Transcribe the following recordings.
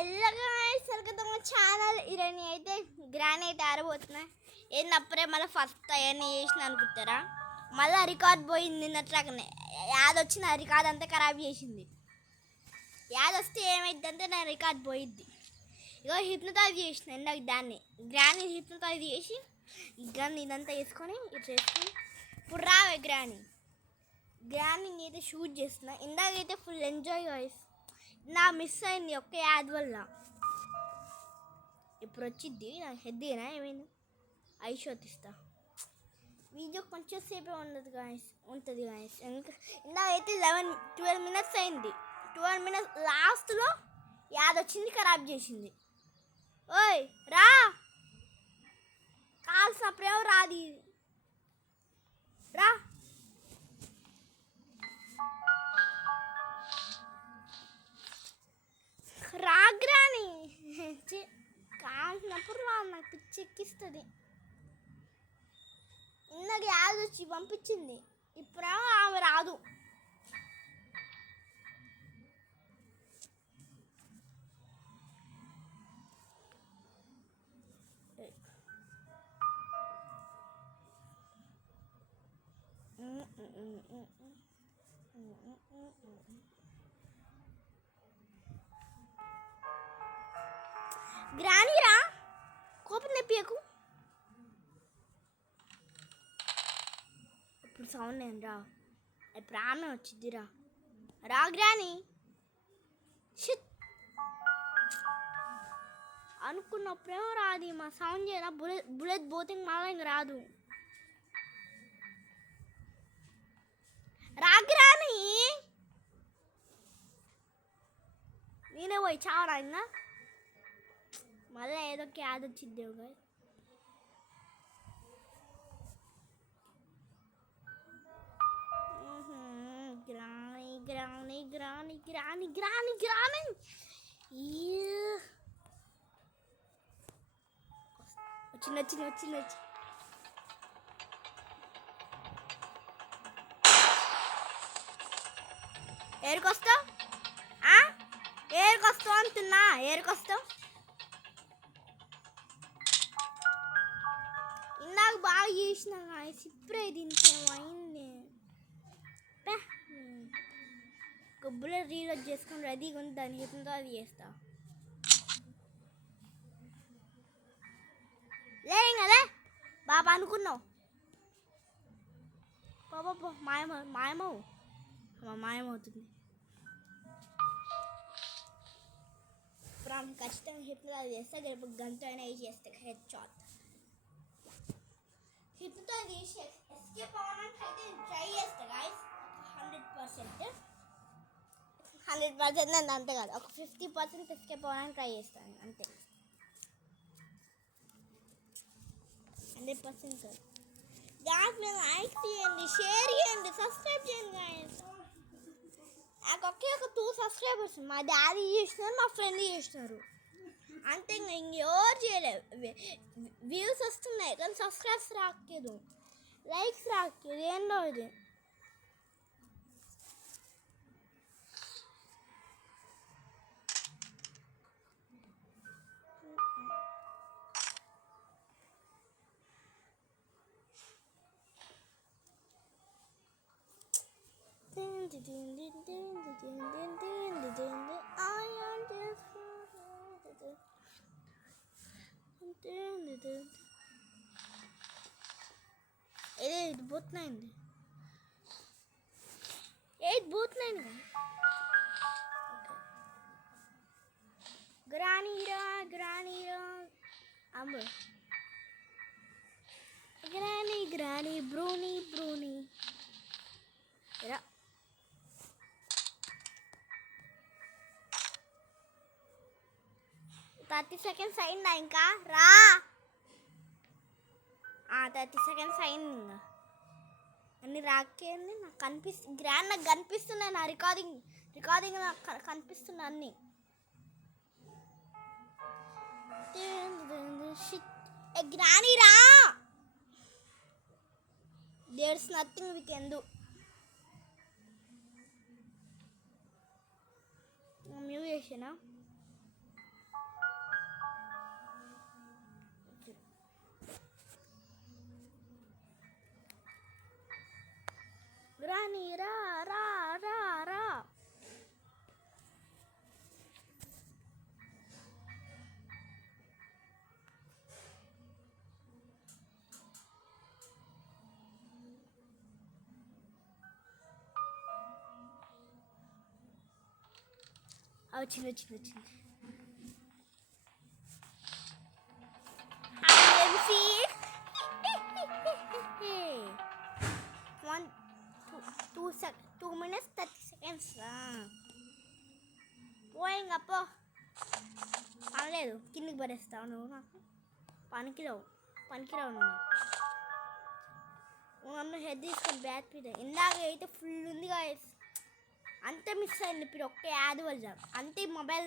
ఎల్లగా channel ఇరని అయితే granite ఆరబోతున్నా ఏంది అప్పుడే మళ్ళీ ఫస్ట్ అవన్నీ చేసిన అనుకుంటారా. మళ్ళీ రికార్డ్ పోయింది నిన్నట్లాగనే యాద్ వచ్చిన రికార్డ్ అంతా ఖరాబ్ చేసింది. యాద్ వస్తే ఏమైందంటే నా రికార్డ్ పోయిద్ది. ఇగో హిప్నటైజ్ చేసిన ఇందాక దాన్ని గ్రానీ హిప్నటైజ్ చేసి గన్ ఇదంతా వేసుకొని ఇట్లా వేసుకొని ఇప్పుడు రావే గ్రానీ అయితే షూట్ చేస్తున్నా. ఇందాకైతే ఫుల్ ఎంజాయ్ వాయిస్ నా మిస్ అయింది ఒక్క యాద్ వల్ల. ఇప్పుడు వచ్చిద్ది నా హెడ్డేనా ఏమైంది ఐషోట్ ఇస్తా. వీడియో కొంచెం సేపే ఉంటుంది గాయస్. ఇందాకైతే 12 minutes అయింది. 12 minutes లాస్ట్లో యాద్ వచ్చింది ఖరాబ్ చేసింది. ఓయ్ రా కాల్సినప్పుడేమో రాది రా. రాగ్రాని కాల్సినప్పుడు రా నాకు పిచ్చెక్కిస్తుంది. ఇందాక యాద్ వచ్చి పంపించింది ఇప్పుడేమో ఆమె రాదు. గ్రానీరా కోపం తెప్పియకు. ఇప్పుడు సౌండ్ నేను రా ఇప్పుడు ఆమె వచ్చిద్దిరా రా గ్రానీ. షిట్ అనుకున్నప్పుడేమో రాదు మా సౌండ్ చేయరా. బుల్లెట్ పోతే మళ్ళీ ఇంక రాదు. రాగ్రాని నేనే పోయి చావరా ఇంకా మళ్ళీ ఏదో యాద్ వచ్చిద్దేవు గా. గ్రాని గ్రాని గ్రాని గ్రాని గ్రాని గ్రాని వచ్చింది. ఏరుకొస్తావు అంటున్నా ఏరుకొస్తావు. ఇందాక బాగా చేసిన ఇప్పుడే దీనికేమైంది. గొబ్బులో రీలోడ్ చేసుకొని రెడీగా ఉంది. దాన్ని హిప్నటైజ్ అది చేస్తా. లే బాబా అనుకున్నావు బాబా మాయమవుతుంది. ఇప్పుడు ఆమె ఖచ్చితంగా హిప్నటైజ్ చేస్తా. రేపు గంట అయినా వేసి చేస్తా హెడ్ షాట్. హిప్నటైజ్ చేసి ఎస్కేప్ అవ్వడానికి అయితే ట్రై చేస్తా గాయస్. 100% అంతే కాదు ఒక 50% ఎస్కేప్ అవ్వడానికి ట్రై చేస్తాను అంతే. 100% గాయస్ మీరు లైక్ చేయండి, షేర్ చేయండి, సబ్స్క్రైబ్ చేయండి గాయస్. నాకు ఒకే ఒక 2 subscribers మా డాడీ చేస్తున్నారు మా ఫ్రెండ్ చేస్తున్నారు అంతే. ఇంకెవరు చేయలేదు. వ్యూస్ వస్తున్నాయి కానీ సబ్స్క్రైబ్స్ రాలేదు, లైక్స్ రాలేదు. ఏందో ఇది. ఇది పోతున్నాయింది గ్రానీరా అమ్మ గ్రానీ బ్రూనీ రా. 30 seconds అయిందా ఇంకా రా. 30 seconds అయింది ఇంకా అన్ని రాకేంది నాకు నాకు కనిపిస్తున్నాయి. నా రికార్డింగ్ నాకు కనిపిస్తున్నా అన్ని. గ్రానీ రా. There's nothing we can do. Mute చేసినా గ్రాని రా రా రా రా. వచ్చింది. One, 2 minutes 30 seconds. పోయింగ్ అప్పో అనలేదు, కిందికి పడేస్తావు నువ్వు. నాకు పనికిరావు నువ్వు. నన్ను హెడ్ తీసుకొని బ్యాట్ మీద ఇందాక అయితే ఫుల్ ఉంది గాయస్, అంతే మిస్ అయింది. ఇప్పుడు ఒక్క యాడ్ వల్ల అంతే. మొబైల్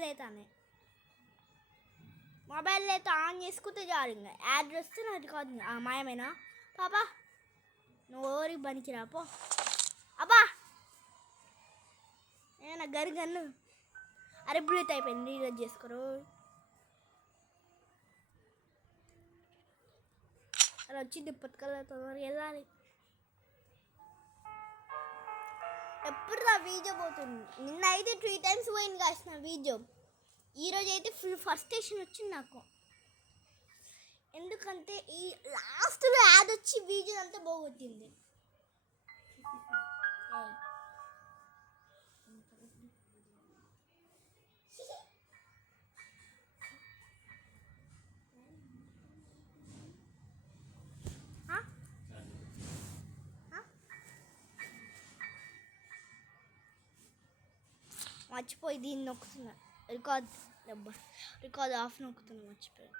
అయితే ఆన్ చేసుకుంటే చాలు, ఇంకా యాడ్ వస్తే నాకు కాదు. మాయమేనా పాపా, నువ్వు ఓరికి పనికిరా పో. అబ్బా ఏమన్నా గన్ను. అరే బ్లూత్ అయిపోయింది, రీలోడ్ చేసుకోరు. అలా వచ్చింది పట్టుకల్లా తొందరగా వెళ్ళాలి. ఎప్పుడు నా వీడియో పోతుంది. నిన్న అయితే 3 times పోయింది కాసిన వీడియో. ఈరోజు అయితే ఫుల్ ఫ్రస్ట్రేషన్ వచ్చింది నాకు. ఎందుకంటే ఈ లాస్ట్లో యాడ్ వచ్చి వీడియో అంతా పోగొట్టింది. మర్చిపోయి దీన్ని నొక్కుతున్నా. రికార్డ్ ఆఫ్ నొక్కుతున్నా, మర్చిపోయి.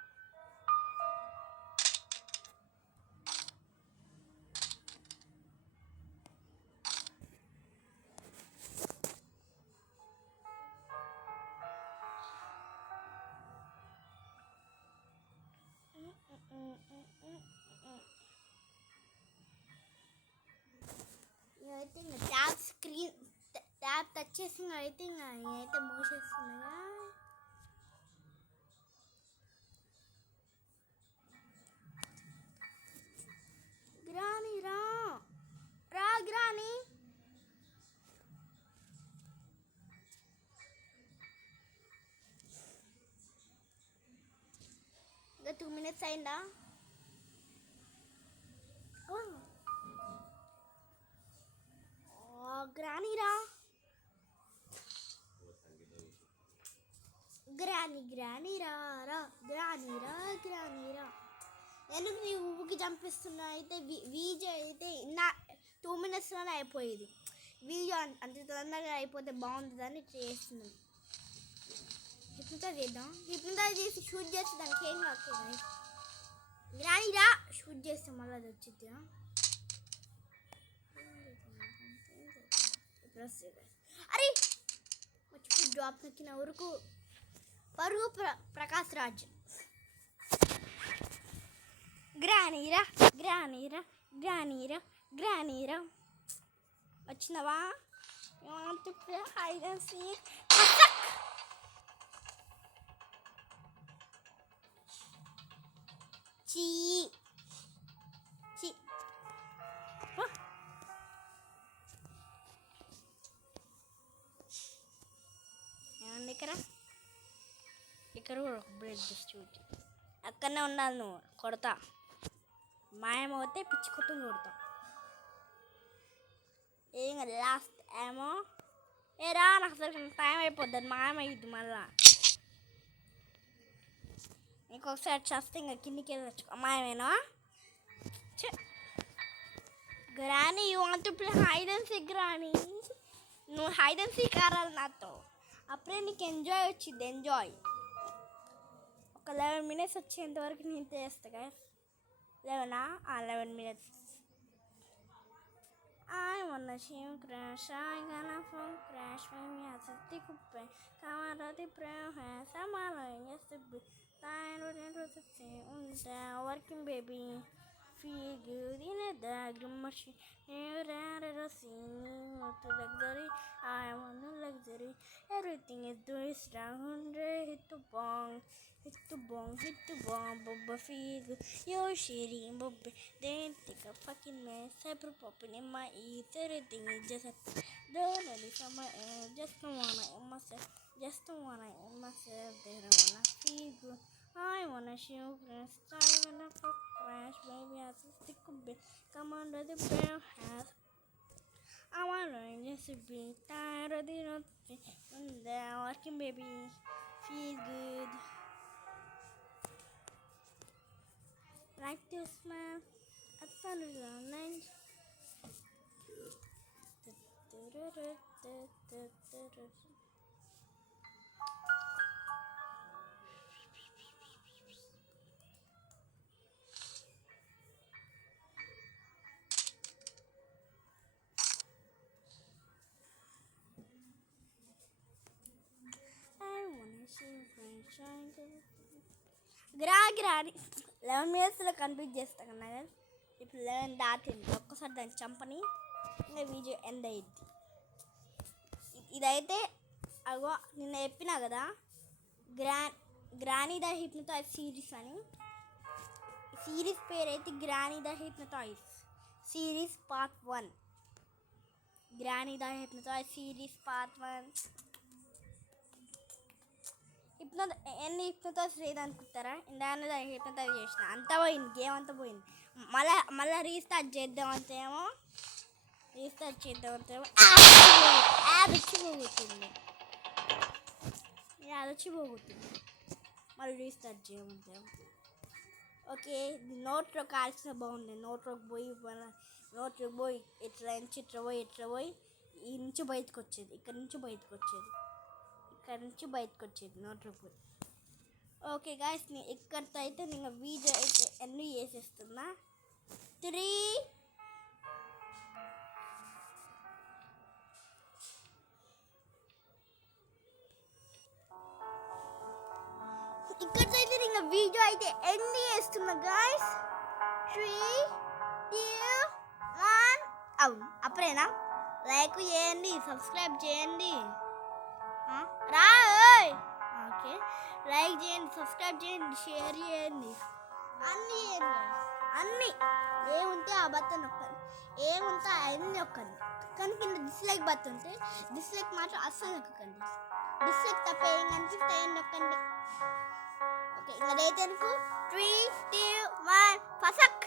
అయితే ఇంకా ట్యాబ్ టచ్ చేసి అయితే ఇంకా నేనైతే మోసేస్తున్నా. గ్రాని రా గ్రాని. ఇంకా 2 minutes అయిందా? గ్రాని రా. ఎందుకు నీ ఊపికి చంపిస్తున్నా? అయితే వీడియో అయితే నా 2 minutesలోనే అయిపోయేది. వీడియో అంత తొందరగా అయిపోతే బాగుంటుందని చేస్తున్నాను. హిప్నటైజ్ చేసి షూట్ చేస్తే దానికి ఏం కాదు. గ్రాని రా షూట్ చేస్తే మళ్ళీ అది వచ్చింది. అరే మర్చిపోయి డ్రాప్ నొక్కిన ఊరుకు పరుగు ప్రకాష్ రాజ్. గ్రానీరా వచ్చినవా? చీ ఇక్కడ బ్రేక్ చూచి అక్కడనే ఉండాలి. నువ్వు కొడతా, మాయమవుతే పిచ్చి కొట్టుని కొడతా. ఏం లాస్ట్ ఏమో రా, నాకు అసలు టైం అయిపోద్ది, మాయమయ్యిద్ది. మళ్ళా ఇంకొకసారి చేస్తే ఇంకా కిందికి వెళ్ళచ్చు. మాయమేనా? Granny you want to play hide and seek. Granny నువ్వు హైడ్ అండ్ సీక్ ఆడాలి నాతో, అప్పుడే నీకు ఎంజాయ్ వచ్చింది. ఎంజాయ్ ఒక 11 minutes వచ్చేంత వరకు నేను చేస్తా guys. 11 minutes. I wanna see crash, I gonna phone crash when me as a tick up. Come out of the prayer hands, I'm alone, yes to be tired with it, working baby. Feel good in a dark machine. Never had a scene to luxury. I want no luxury. Everything is doing strong, 100 hit the bong. hit the bomb, bubba feel good. You're shitty, bubba. Then take a fucking mess. Hyper popping in my ears. Everything is just a don't let it from my air. Just don't wanna in myself. Just don't wanna in myself. Then I wanna feel good. I wanna shoot grass. I wanna fuck crash. Baby, I just stick a bit. Come under the bare hat. I wanna just be tired of the nothing. And then working, baby. Feel good. Like to smile at sunrise. I wanna see sunshine. గ్రాని 11 మినిట్స్లో complete చేస్తాను కదా. ఇప్పుడు 11 దాటింది. ఒక్కసారి దాన్ని చంపని ఇంకా video end అయ్యిద్ది. ఇదైతే అగో నిన్న చెప్పినా కదా, గ్రానీ ద హిప్నోటైజ్ సిరీస్ అని. సిరీస్ పేరు అయితే granny the hypnotise series part 1. Granny the hypnotise series part 1. ఎన్ని హిప్నోటైజ్ లేదనుకుంటారా? ఇందాక దాన్ని హిప్నోటైజ్ చేసిన అంతా పోయింది, గేమ్ అంతా పోయింది. మళ్ళీ రీస్టార్ట్ చేద్దామంతేమో యాడ్ వచ్చి పోగొట్టింది. మళ్ళీ రీస్టార్ట్ చేయమంతేమో. ఓకే, నోట్లో కాల్చిన బాగుంది. నోట్లోకి పోయి ఇట్లా నుంచి ఇట్లా పోయి ఈ నుంచి బయటకు వచ్చేది, ఇక్కడ నుంచి బయటకు వచ్చేది నోట్లోకి పోయి. ఓకే గాయస్, నేను ఇక్కడితో అయితే నేను వీడియో అయితే ఎన్ని చేసేస్తున్నా. 3 ఇక్కడితో అయితే నేను వీడియో అయితే ఎన్ని చేస్తున్నా గాయస్. 3, 2, 1. అవును, అప్పుడేనా? లైక్ చేయండి, సబ్స్క్రైబ్ చేయండి. రా ఓకే, లైక్ చేయండి, సబ్స్క్రైబ్ చేయండి, షేర్ చేయండి, అన్నీ ఏముంటే ఆ బటన్ నొక్కండి, ఏముంటే అన్నీ నొక్కండి. కానీ కింద డిస్లైక్ బటన్ ఉంటే డిస్లైక్ మాత్రం అస్సలు నొక్కకండి. డిస్లైక్ తప్ప ఏం కనిపిస్తే ఏం నొక్కండి. ఓకే, ఇంకా రైతు 3, 2, 1 ఫసక్.